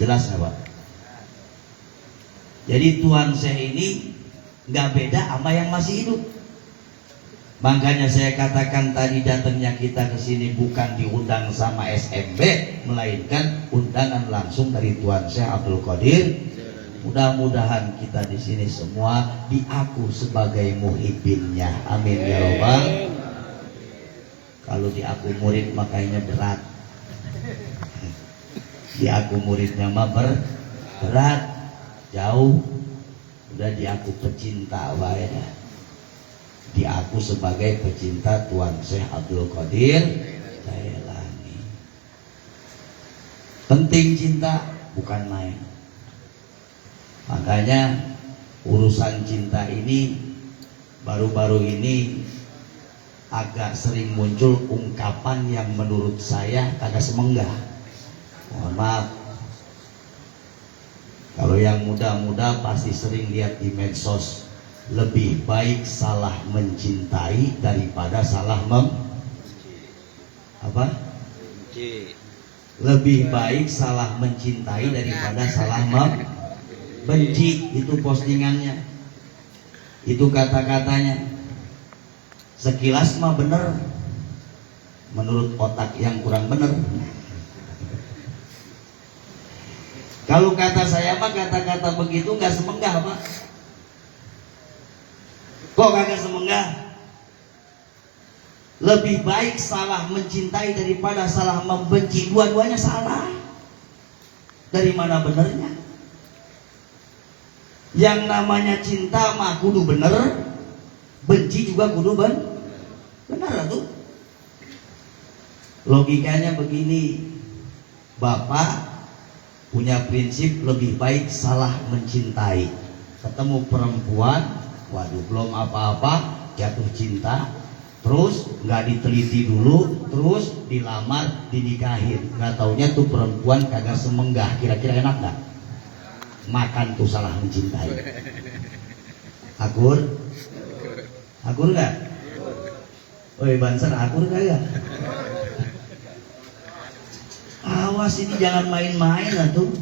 Jelas nggak Pak? Jadi Tuan saya ini nggak beda sama yang masih hidup. Makanya saya katakan tadi datangnya kita ke sini bukan diundang sama SMB, melainkan undangan langsung dari Tuan Syekh Abdul Qadir. Mudah-mudahan kita di sini semua diaku sebagai muhibbinnya. Amin ya robbal. Kalau diaku murid makanya berat. Diaku muridnya mah berat, jauh. Udah diaku pecinta wae. Diaku sebagai pecinta Tuan Syekh Abdul Qadir Jailani. Penting cinta, bukan main. Makanya urusan cinta ini baru-baru ini agak sering muncul ungkapan yang menurut saya kagak semenggah. Mohon maaf. Kalau yang muda-muda pasti sering lihat di medsos. Lebih baik salah mencintai daripada salah Lebih baik salah mencintai daripada salah membenci. Itu postingannya, itu kata-katanya. Sekilas mah bener, menurut otak yang kurang bener. Kalau kata saya mah kata-kata begitu nggak semenggah Pak. Kok kagak semenggah? Lebih baik salah mencintai daripada salah membenci. Dua-duanya salah. Dari mana benernya? Yang namanya cinta mah kudu bener, benci juga kudu bener tuh. Logikanya begini, Bapak punya prinsip lebih baik salah mencintai. Ketemu perempuan, waduh belum apa-apa jatuh cinta, terus nggak diteliti dulu, terus dilamar, dinikahin, nggak taunya tuh perempuan kagak semenggah. Kira-kira enak nggak? Makan tuh salah mencintai. Akur nggak? Oi Banser, akur kagak? Awas ini jangan main-main atuh.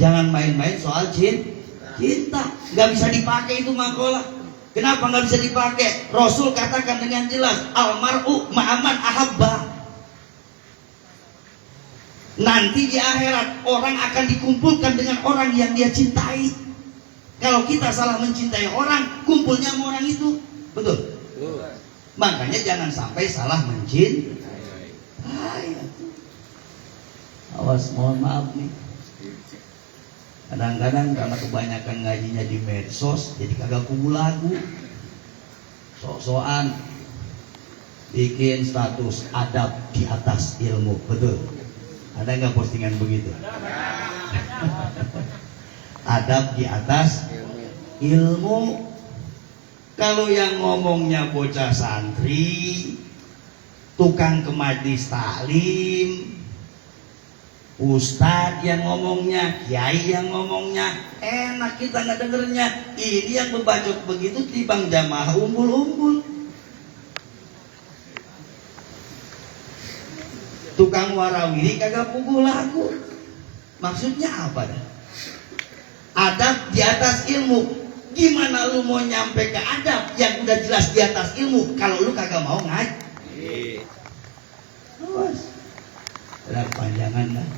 Jangan main-main soal cinta. Nggak bisa dipakai itu makola. Kenapa nggak bisa dipakai? Rasul katakan dengan jelas, almar'u ma'aman ahabba. Nanti di akhirat orang akan dikumpulkan dengan orang yang dia cintai. Kalau kita salah mencintai orang, kumpulnya sama orang itu. Betul? Makanya jangan sampai salah mencintai. Awas, mohon maaf nih. Kadang-kadang karena kebanyakan ngajinya di medsos, jadi kagak kumpul lagu. Sok-sokan bikin status adab di atas ilmu. Betul? Ada nggak postingan begitu? Adab di atas ilmu. Kalau yang ngomongnya bocah santri, tukang ke majlis taklim, ustadz yang ngomongnya, kiai yang ngomongnya, enak kita nggak dengernya. Ini yang berbacot begitu tibang jamaah umbul-umbul. Tukang warawiri kagak pukul lagu. Maksudnya apa dah? Adab di atas ilmu. Gimana lu mau nyampe ke adab yang udah jelas di atas ilmu kalau lu kagak mau ngaji? Awas. Udah panjangan dah.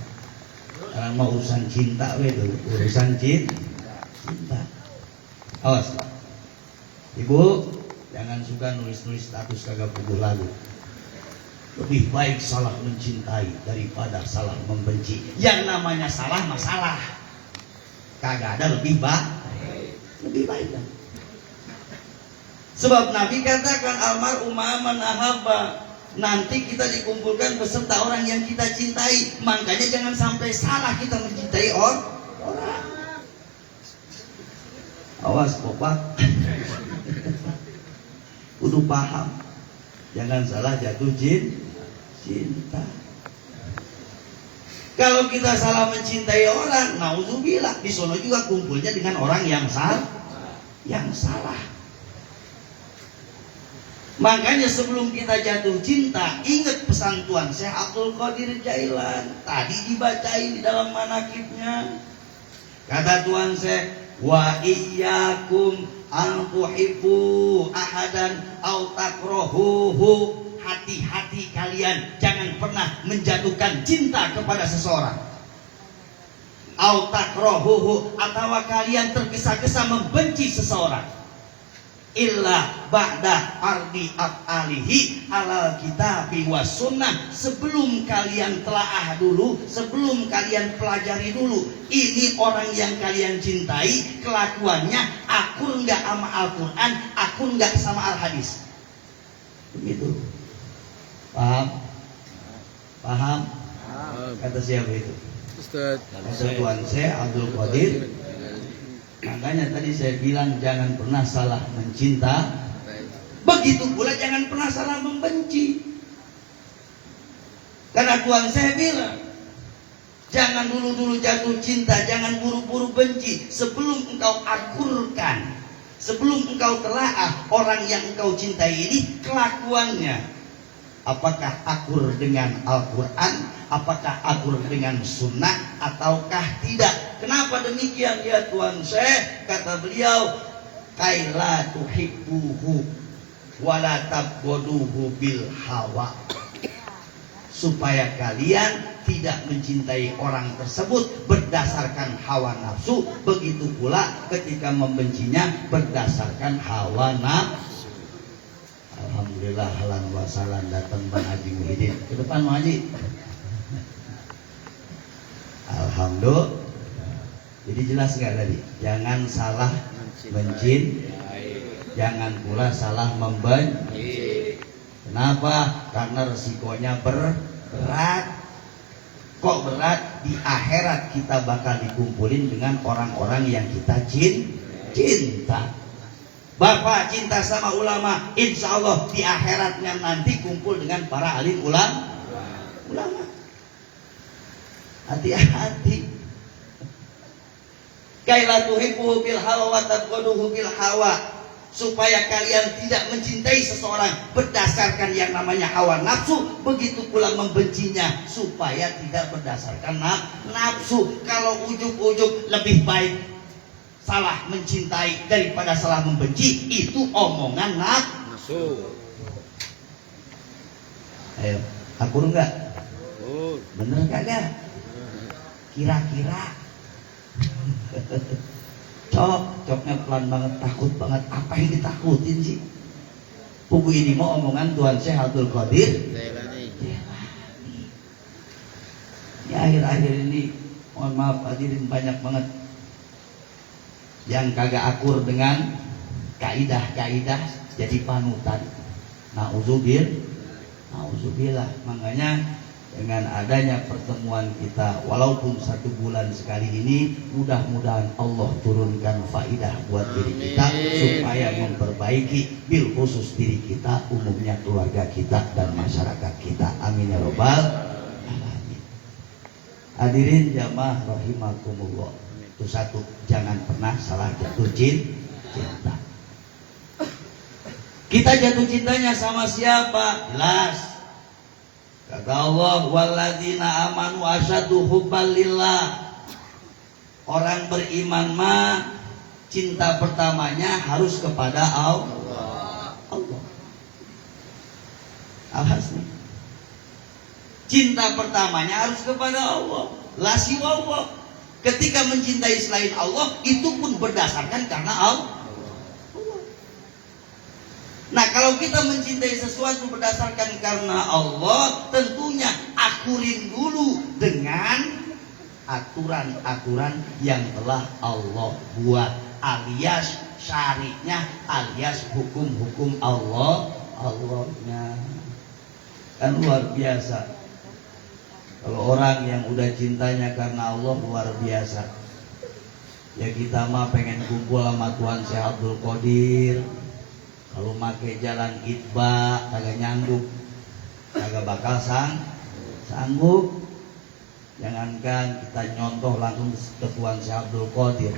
Sekarang mau urusan cinta dulu. Urusan cinta. Awas. Ibu, jangan suka nulis-nulis status kagak pukul lagu. Lebih baik salah mencintai daripada salah membenci. Yang namanya salah masalah. Kagak ada lebih baik kan? Sebab Nabi katakan almar'u ma'aman ahabba. Nanti kita dikumpulkan beserta orang yang kita cintai. Makanya jangan sampai salah kita mencintai orang. Awas Bapak. Kudu paham. Jangan salah jatuh cinta. Kalau kita salah mencintai orang, nauzubillah, di sono juga kumpulnya dengan orang yang salah. Makanya sebelum kita jatuh cinta, ingat pesan Tuan Syekh Abdul Qadir Jailan. Tadi dibacain di dalam manakibnya. Kata Tuan Syekh, wa iyyakum an tuhibbu ahadan au takrahuhu. Hati-hati kalian jangan pernah menjatuhkan cinta kepada seseorang. Au takrahuhu, atau kalian tergesa-gesa membenci seseorang. Illa ba'da ardi af'alihi alal kitabi was sunnah. Sebelum kalian telaah dulu, sebelum kalian pelajari dulu, ini orang yang kalian cintai, kelakuannya akur enggak sama Al-Quran, akur enggak sama Al-Hadis. Begitu. Paham? Paham? Kata siapa itu? Ustaz. Kata Tuan Syekh Abdul Qadir. Makanya tadi saya bilang jangan pernah salah mencinta. Begitu pula jangan pernah salah membenci. Karena Tuhan saya bilang, jangan dulu-dulu jatuh cinta, jangan buru-buru benci. Sebelum engkau akurkan, sebelum engkau telaah orang yang engkau cintai ini kelakuannya. Apakah akur dengan Al-Quran, apakah akur dengan sunnah, ataukah tidak. Kenapa demikian ya Tuan Syekh? Kata beliau, kaila tuhibbuhu wala tabghaduhu bil hawa. Supaya kalian tidak mencintai orang tersebut berdasarkan hawa nafsu. Begitu pula ketika membencinya berdasarkan hawa nafsu. Alhamdulillah halan wasalan datang Bang Haji Muhyiddin. Ke depan Bang Haji. Alhamdulillah. Jadi jelas nggak tadi? Jangan salah mencintai, jangan pula salah membenci. Kenapa? Karena resikonya berat. Kok berat? Di akhirat kita bakal dikumpulin dengan orang-orang yang kita cinta. Bapak cinta sama ulama, insya Allah di akhiratnya nanti kumpul dengan para alim ulama. Hati-hati. Kaila tuhibbu bil hawa wa tabghaduhu bil hawa. Supaya kalian tidak mencintai seseorang berdasarkan yang namanya hawa nafsu, begitu pula membencinya supaya tidak berdasarkan nafsu. Kalau ujug-ujug lebih baik salah mencintai daripada salah membenci, itu omongan nafsu. Ayo, akur enggak? Bener kagak? Kira-kira. Coknya pelan banget, takut banget. Apa yang ditakutin sih? Buku ini mau omongan Tuan Syekh Abdul Qadir Jailani. Ya akhir-akhir ini, mohon maaf hadirin, banyak banget yang kagak akur dengan kaidah-kaidah jadi panutan. Nauzubillah. Makanya dengan adanya pertemuan kita walaupun 1 bulan sekali ini, mudah-mudahan Allah turunkan faidah buat diri kita supaya memperbaiki bil khusus diri kita, umumnya keluarga kita dan masyarakat kita. Amin ya robbal alamin. Hadirin jamaah rahimakumullah. Itu satu, jangan pernah salah jatuh cinta. Kita jatuh cintanya sama siapa? Jelas. Kata Allah, walladzina amanu asyaddu hubban lillah. Orang beriman mah cinta pertamanya harus kepada Allah. Alhasil cinta pertamanya harus kepada Allah. La siwallah. Ketika mencintai selain Allah, itu pun berdasarkan karena Allah. Nah, kalau kita mencintai sesuatu berdasarkan karena Allah, tentunya akurin dulu dengan aturan-aturan yang telah Allah buat, alias syariatnya, alias hukum-hukum Allahnya. Kan luar biasa. Kalau orang yang udah cintanya karena Allah, luar biasa. Ya kita mah pengen kumpul sama Tuan Syekh Abdul Qadir. Kalau make jalan itba kagak nyanggup, kagak bakal sanggup. Jangankan kita nyontoh langsung ke Tuan Syekh Abdul Qadir.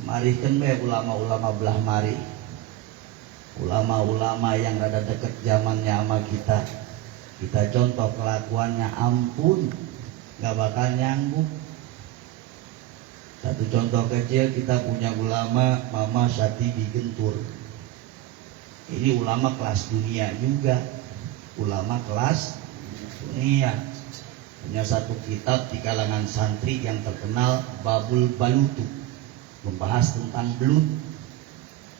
Kemari kan ulama-ulama belah mari. ulama-ulama yang rada deket zamannya sama kita contoh kelakuannya, ampun nggak bakal nyambung. Satu contoh kecil, kita punya ulama Mama Syatibi Gentur. Ini ulama kelas dunia juga, ulama kelas dunia. Punya satu kitab di kalangan santri yang terkenal, Babul Balutu, membahas tentang belut.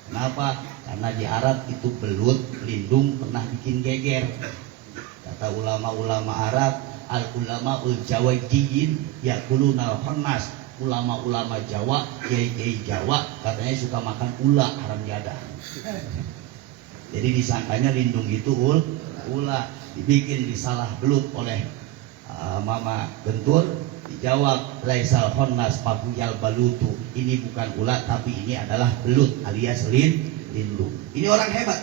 Kenapa? Karena di Arab itu belut, pelindung, pernah bikin geger. Kata ulama-ulama Arab, al-ulama'ul jawaidiyin yakuluna al-khannas. Ulama-ulama Jawa, kiai-kiai Jawa katanya suka makan ular, haram diada. Jadi disangkanya lindung itu ular. Dibikin disalah belut oleh Mama Gentur, dijawab laisal khonnas mafuyal balutu, ini bukan ular tapi ini adalah belut alias lindung. Ini orang hebat.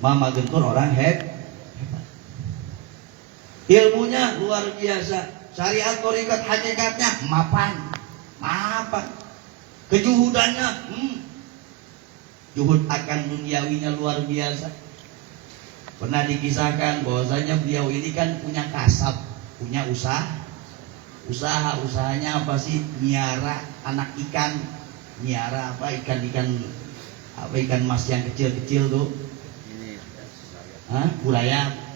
Mama Gentur orang hebat. Ilmunya luar biasa. Syariat torikat hakikatnya mapan. Kejuhudannya juhud akan duniawinya luar biasa. Pernah dikisahkan bahwasanya beliau ini kan punya kasab, punya usahanya apa sih? Miara anak ikan. Miara apa? Ikan mas yang kecil-kecil tuh. Buraya.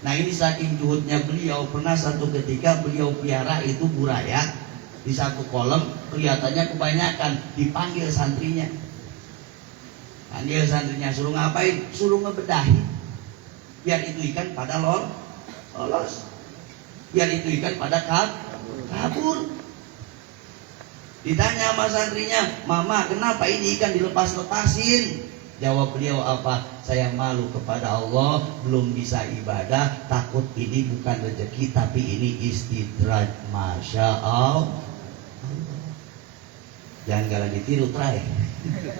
Nah ini saking juhudnya beliau, pernah satu ketika beliau piara itu buraya di satu kolam, kelihatannya kebanyakan, dipanggil santrinya. Panggil santrinya, suruh ngapain? Suruh ngebedahin biar itu ikan pada lolos, biar itu ikan pada kabur. Ditanya sama santrinya, Mama kenapa ini ikan dilepas-lepasin? Jawab beliau apa? Saya malu kepada Allah, belum bisa ibadah, takut ini bukan rezeki tapi ini istidraj. Masya Allah. Jangan galak ditiru try.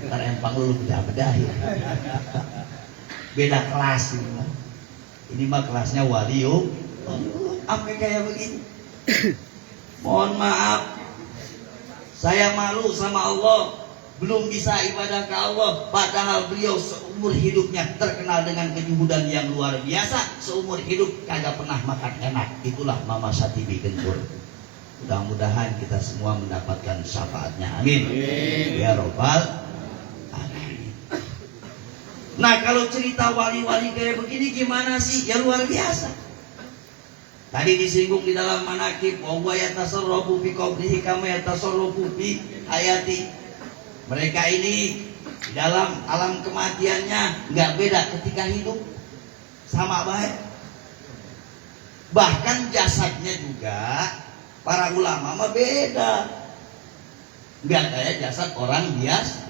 Ntar empang lu bedah-bedah ya. Beda kelas ini mah. Ini mah kelasnya waliu. Sampai kayak begini. Mohon maaf, saya malu sama Allah, belum bisa ibadah ke Allah, padahal beliau seumur hidupnya terkenal dengan kejuhudan yang luar biasa. Seumur hidup kagak pernah makan enak. Itulah Mama Syatibi Gentur. Mudah-mudahan kita semua mendapatkan syafaatnya. Amin. Ya Rabbal alamin. Nah kalau cerita wali-wali kayak begini gimana sih? Ya luar biasa. Tadi disinggung di dalam manaqib, wa huwa yatasarrafu fi qabrihi kama yatasarrafu fi hayati. Mereka ini di dalam alam kematiannya nggak beda ketika hidup, sama baik. Bahkan jasadnya juga para ulama mah beda, nggak kayak jasad orang biasa.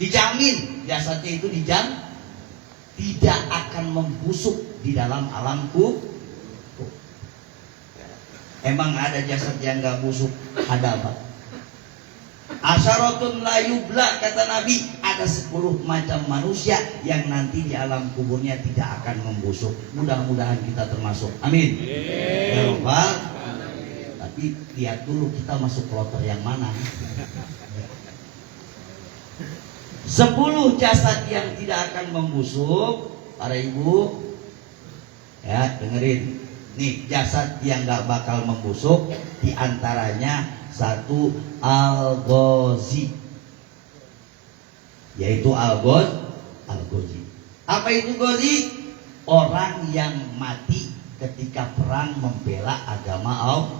Dijamin jasadnya itu tidak akan membusuk di dalam alam kubur. Emang ada jasad yang nggak busuk? Ada Pak. Asyaratun la yubla, kata Nabi, ada 10 macam manusia yang nanti di alam kuburnya tidak akan membusuk. Mudah-mudahan kita termasuk. Amin. Ya Rabbal. Tapi lihat dulu kita masuk kloter yang mana. 10 jasad yang tidak akan membusuk. Para ibu ya dengerin. Nih jasad yang gak bakal membusuk, diantaranya satu, al-ghazi, yaitu al-ghazi. Apa itu ghazi? Orang yang mati ketika perang membela agama Allah.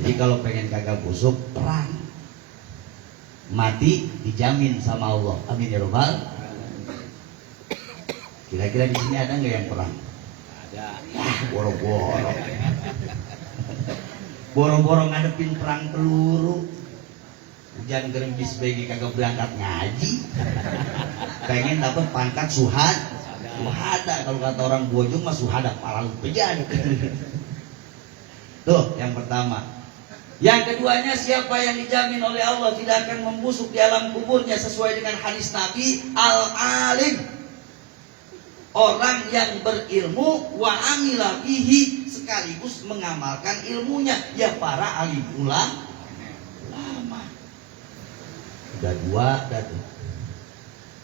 Jadi kalau pengen kagak busuk, perang, mati dijamin sama Allah. Amin ya Rabbal. Kira-kira di sini ada nggak yang perang? Ada. Boro-boro. Boro-boro ngadepin perang peluru. Hujan gerimis bagi kagak berangkat ngaji. Pengen dapat pangkat suhada. Kalau kata orang Bojong mah suhada, pala lu pejan. Tuh yang pertama. Yang keduanya, siapa yang dijamin oleh Allah tidak akan membusuk di alam kuburnya sesuai dengan hadis Nabi, al-alim. Orang yang berilmu wa amila bihi, sekaligus mengamalkan ilmunya, ya para alim ulama. Udah dua dah tuh.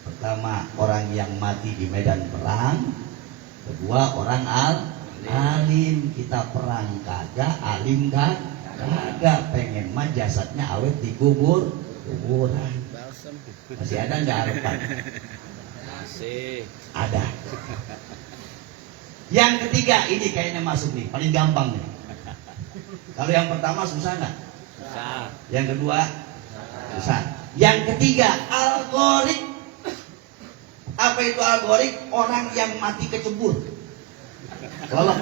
Pertama orang yang mati di medan perang, kedua orang alim. Kita perang kagak, alim kagak, pengen mah jasadnya awet di kuburan. Masih ada nggak harapan? Masih ada. Yang ketiga ini kayaknya masuk nih, paling gampang nih. Kalau yang pertama susah nggak? susah. Yang kedua susah. Yang ketiga algorik. Apa itu algorik? Orang yang mati kecebur. Kalau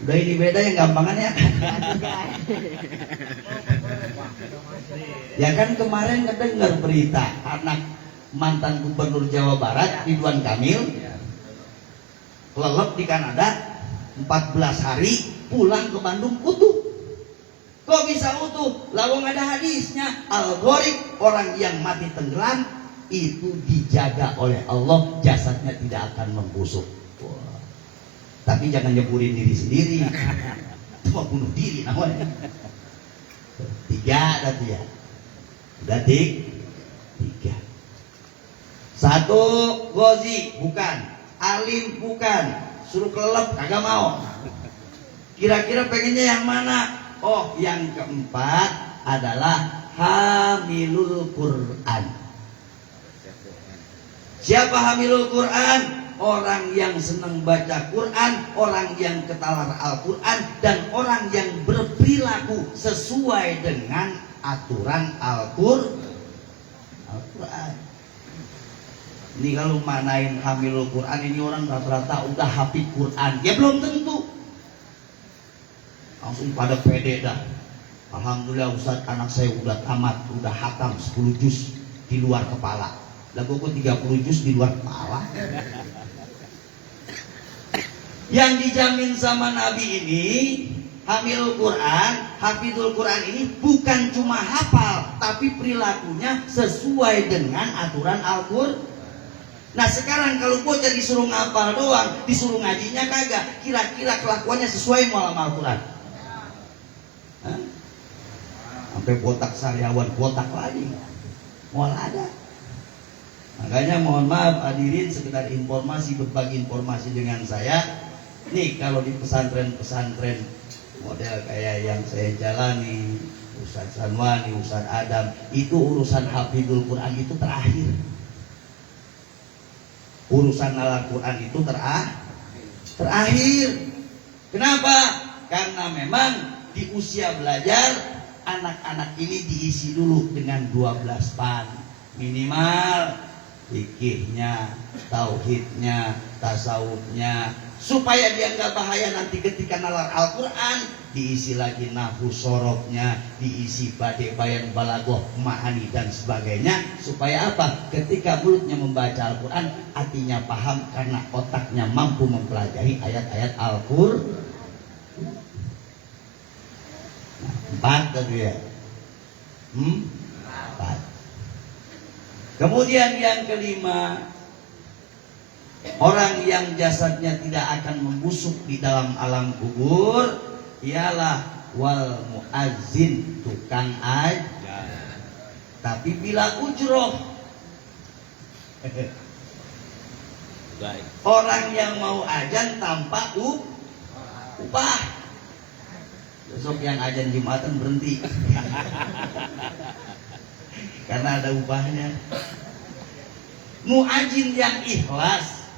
udah ini beda yang gampangan ya. Ya kan kemarin kedengar berita anak mantan gubernur Jawa Barat Ridwan Kamil kelelep di Kanada 14 hari pulang ke Bandung utuh. Kok bisa utuh? Lawang ada hadisnya. Algorik orang yang mati tenggelam itu dijaga oleh Allah, jasadnya tidak akan membusuk. Wah. Tapi jangan nyeburin diri sendiri. Itu mau bunuh diri namanya. 3 tadi ya. Udah 3. 1 gozi bukan, alim bukan, suruh kelelep kagak mau. Kira-kira pengennya yang mana? Oh, yang keempat adalah hamilul Quran. Siapa hamilul Quran? Orang yang senang baca Quran, orang yang ketalar Al-Quran, dan orang yang berperilaku sesuai dengan aturan Al-Quran. Ini kalau manain hamilul Quran, ini orang rata-rata udah hafid Quran. Ya belum tentu. Langsung pada pede dah. Alhamdulillah Ustaz, anak saya udah tamat, udah hatam 10 juz di luar kepala. Lah gua 30 juz di luar kepala. Yang dijamin sama Nabi ini, hamilul Quran, hafidul Quran ini bukan cuma hafal, tapi perilakunya sesuai dengan aturan Al-Quran. Nah sekarang kalau bocah disuruh ngapal doang, disuruh ngajinya kagak, kira-kira kelakuannya sesuai sama Al-Quran? Sampai botak sariawan, botak lagi, mual ada. Makanya mohon maaf hadirin, sekedar informasi, berbagi informasi dengan saya. Nih kalau di pesantren-pesantren model kayak yang saya jalani, Ustaz Sanwani, Ustaz Adam, itu urusan hafidul Quran itu terakhir. Urusan Al-Quran itu terakhir. Kenapa? Karena memang di usia belajar anak-anak ini diisi dulu dengan 12 pan minimal, fikihnya, tauhidnya, tasawufnya, supaya dia nggak bahaya nanti ketika nalar Al-Quran. Diisi lagi nahwu sorobnya, diisi badai bayan balagoh ma'ani dan sebagainya, supaya apa? Ketika mulutnya membaca Al-Quran, hatinya paham karena otaknya mampu mempelajari ayat-ayat Al-Quran. 4 tadi ya. 4. Kemudian yang kelima, orang yang jasadnya tidak akan membusuk di dalam alam kubur ialah wal muazzin, tukang azan. Tapi bila ujroh, orang yang mau azan tanpa upah. Besok yang azan Jumatan berhenti karena ada upahnya. Muadzin yang ikhlas,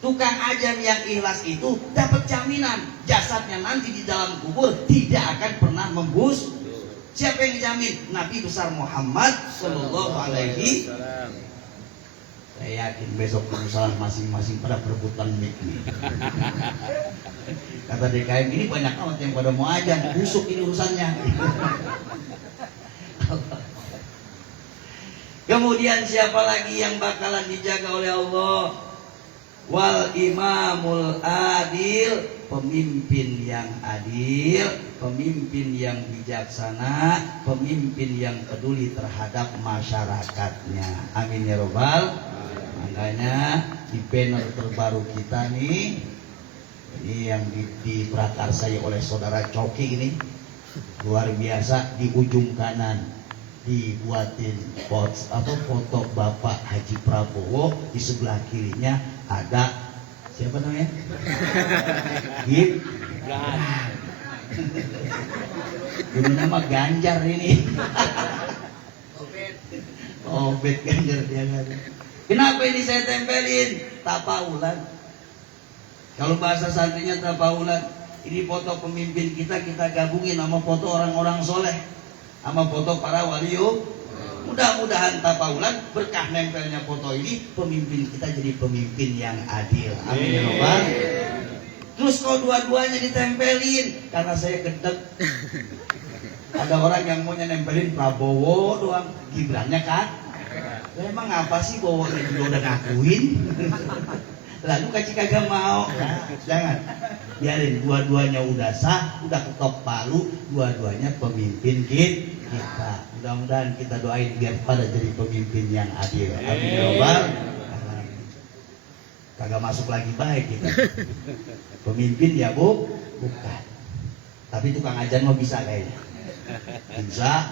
tukang azan yang ikhlas itu dapat jaminan jasadnya nanti di dalam kubur tidak akan pernah membusuk. Siapa yang dijamin? Nabi besar Muhammad Sallallahu Alaihi Wasallam. Saya yakin besok masalah masing-masing pada perebutan mic nih. Kata DKM ini banyak amat yang pada mau azan, busuk ini urusannya. Kemudian siapa lagi yang bakalan dijaga oleh Allah? Wal imamul adil, pemimpin yang adil, pemimpin yang bijaksana, pemimpin yang peduli terhadap masyarakatnya. Amin ya robbal. Makanya di panel terbaru kita nih, ini yang diprakarsai oleh saudara Coki ini luar biasa. Di ujung kanan dibuatin foto Bapak Haji Prabowo, di sebelah kirinya ada siapa namanya? Gibran. Ini nama Ganjar ini. Obet Ganjar dia kan. Kenapa ini saya tempelin? Tapaulan. Kalau bahasa santrinya tapaulan. Ini foto pemimpin kita gabungin sama foto orang-orang soleh, sama foto para waliyo. Mudah-mudahan tapaulan berkah nempelnya foto ini, pemimpin kita jadi pemimpin yang adil. Amin ya Rabbal. Terus kalau dua-duanya ditempelin, karena saya gedek. Ada orang yang mau nempelin Prabowo doang, Gibrannya kan? Emang apa sih Bowonya juga udah ngakuin? Lalu kaci kagak mau. Nah, jangan. Biarin dua-duanya udah sah, udah ketok palu, dua-duanya pemimpin kita. Mudah-mudahan kita doain biar pada jadi pemimpin yang adil. Amin ya Rabbal. Kagak masuk lagi baik kita. Pemimpin ya Bu? Bukan. Tapi tukang ajan mau bisa kayaknya. Bisa.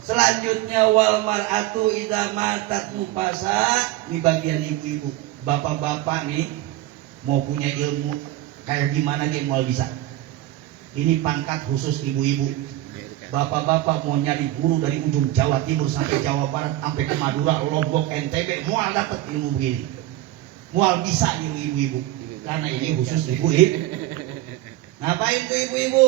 Selanjutnya wal mar'atu idza matat mufasa, ini bagian ibu-ibu. Bapak-bapak nih mau punya ilmu kayak gimana dia mau bisa. Ini pangkat khusus ibu-ibu. Bapak-bapak mau nyari guru dari ujung Jawa Timur sampai Jawa Barat sampai ke Madura, Lombok, NTB, mual dapat ilmu begini. Mual bisa ilmu ibu-ibu. Karena ini khusus ibu-ibu. Ngapain tuh ibu-ibu?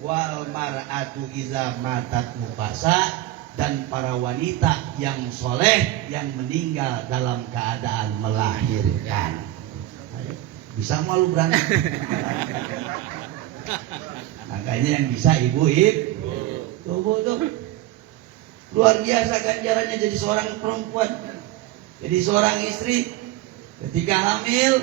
Wal mar'atu iza matat mufasa, dan para wanita yang soleh yang meninggal dalam keadaan melahirkan. Bisa malu berani. Makanya yang bisa ibu-ibu. Tuh. Luar biasa ganjarannya jadi seorang perempuan. Jadi seorang istri ketika hamil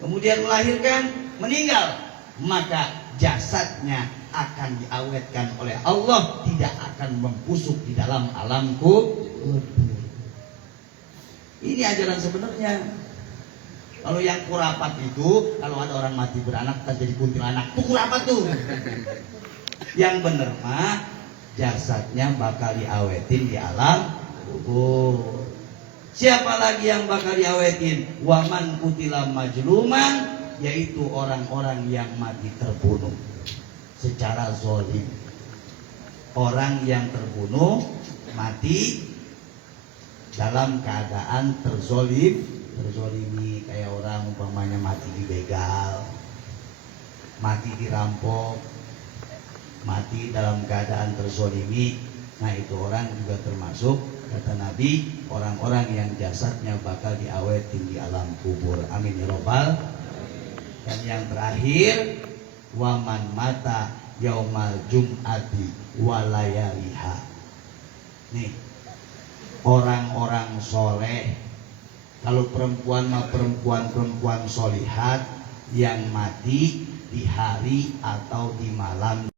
kemudian melahirkan, meninggal, maka jasadnya akan diawetkan oleh Allah, tidak akan membusuk di dalam alam kubur. Ini ajaran sebenarnya. Kalau yang kurapat itu, kalau ada orang mati beranak terjadi kuntilanak, itu kurapat tuh. Yang bener mah jasadnya bakal diawetin di alam kubur. Siapa lagi yang bakal diawetin? Waman kutila majluman, yaitu orang-orang yang mati terbunuh secara zalim. Orang yang terbunuh mati dalam keadaan terzolimi, kayak orang umpamanya mati dibegal, mati dirampok, mati dalam keadaan terzolimi. Nah itu orang juga termasuk, kata Nabi, orang-orang yang jasadnya bakal diawetin di alam kubur. Amin ya Rabbal. Dan yang terakhir, waman mata yaumal jum'ati walayaliha. Nih, orang-orang soleh, kalau perempuan mah perempuan solihat yang mati di hari atau di malam